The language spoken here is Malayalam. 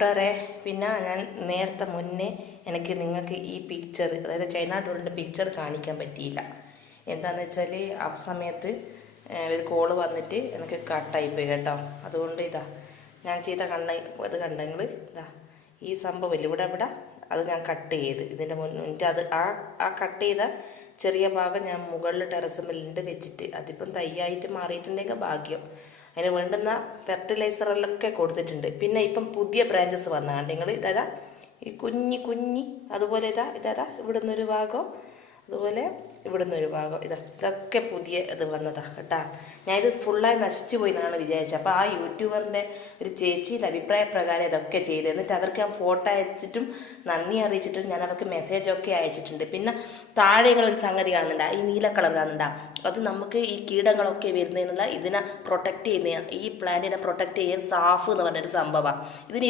കൂട്ടുകാരെ, പിന്നെ ഞാൻ നേരത്തെ മുന്നേ എനിക്ക് നിങ്ങൾക്ക് ഈ പിക്ചർ, അതായത് ചൈന ഡോളിൻ്റെ പിക്ചർ കാണിക്കാൻ പറ്റിയില്ല. എന്താണെന്ന് വെച്ചാൽ ആ സമയത്ത് ഒരു കോള് വന്നിട്ട് എനിക്ക് കട്ടായിപ്പോയി കേട്ടോ. അതുകൊണ്ട് ഇതാ ഞാൻ ചെയ്ത ഇത് കണ്ടെങ്കിൽ ഇതാ ഈ സംഭവം ഇവിടെ അത് ഞാൻ കട്ട് ചെയ്ത് ഇതിൻ്റെ മുന്നിട്ട് അത് ആ കട്ട് ചെയ്ത ചെറിയ ഭാഗം ഞാൻ മുകളിൽ ടെറസ് മേലിട്ട് വെച്ചിട്ട് അതിപ്പം തയ്യായിട്ട് മാറിയിട്ടുണ്ടെങ്കിൽ ഭാഗ്യം. അതിന് വേണ്ടുന്ന ഫെർട്ടിലൈസറെല്ലൊക്കെ കൊടുത്തിട്ടുണ്ട്. പിന്നെ ഇപ്പം പുതിയ ബ്രാഞ്ചസ് വന്നാണ്ട് നിങ്ങൾ ഇതാ ഈ കുഞ്ഞി അതുപോലെ ഇതാ ഇവിടെ നിന്നൊരു ഭാഗം, അതുപോലെ ഇവിടെ നിന്നൊരു ഭാഗം, ഇതൊക്കെ പുതിയ ഇത് വന്നതാ കേട്ടാ. ഞാനിത് ഫുള്ളായി നശിച്ചു പോയി എന്നാണ് വിചാരിച്ചത്. അപ്പോൾ ആ യൂട്യൂബറിൻ്റെ ഒരു ചേച്ചിയുടെ അഭിപ്രായ പ്രകാരം ഇതൊക്കെ ചെയ്ത്, എന്നിട്ട് അവർക്ക് ഞാൻ ഫോട്ടോ അയച്ചിട്ടും നന്ദി അറിയിച്ചിട്ടും ഞാൻ അവർക്ക് മെസ്സേജൊക്കെ അയച്ചിട്ടുണ്ട്. പിന്നെ താഴെ ഇങ്ങളൊരു സംഗതി കാണുന്നുണ്ട്, ഈ നീല കളർ കാണുന്നുണ്ടാ, അത് നമുക്ക് ഈ കീടങ്ങളൊക്കെ വരുന്നതിനുള്ള ഇതിനെ പ്രൊട്ടക്റ്റ് ചെയ്യുന്ന, ഈ പ്ലാന്റിനെ പ്രൊട്ടക്റ്റ് ചെയ്യാൻ സാഫ് എന്ന് പറഞ്ഞൊരു സംഭവമാണ്. ഇതിന്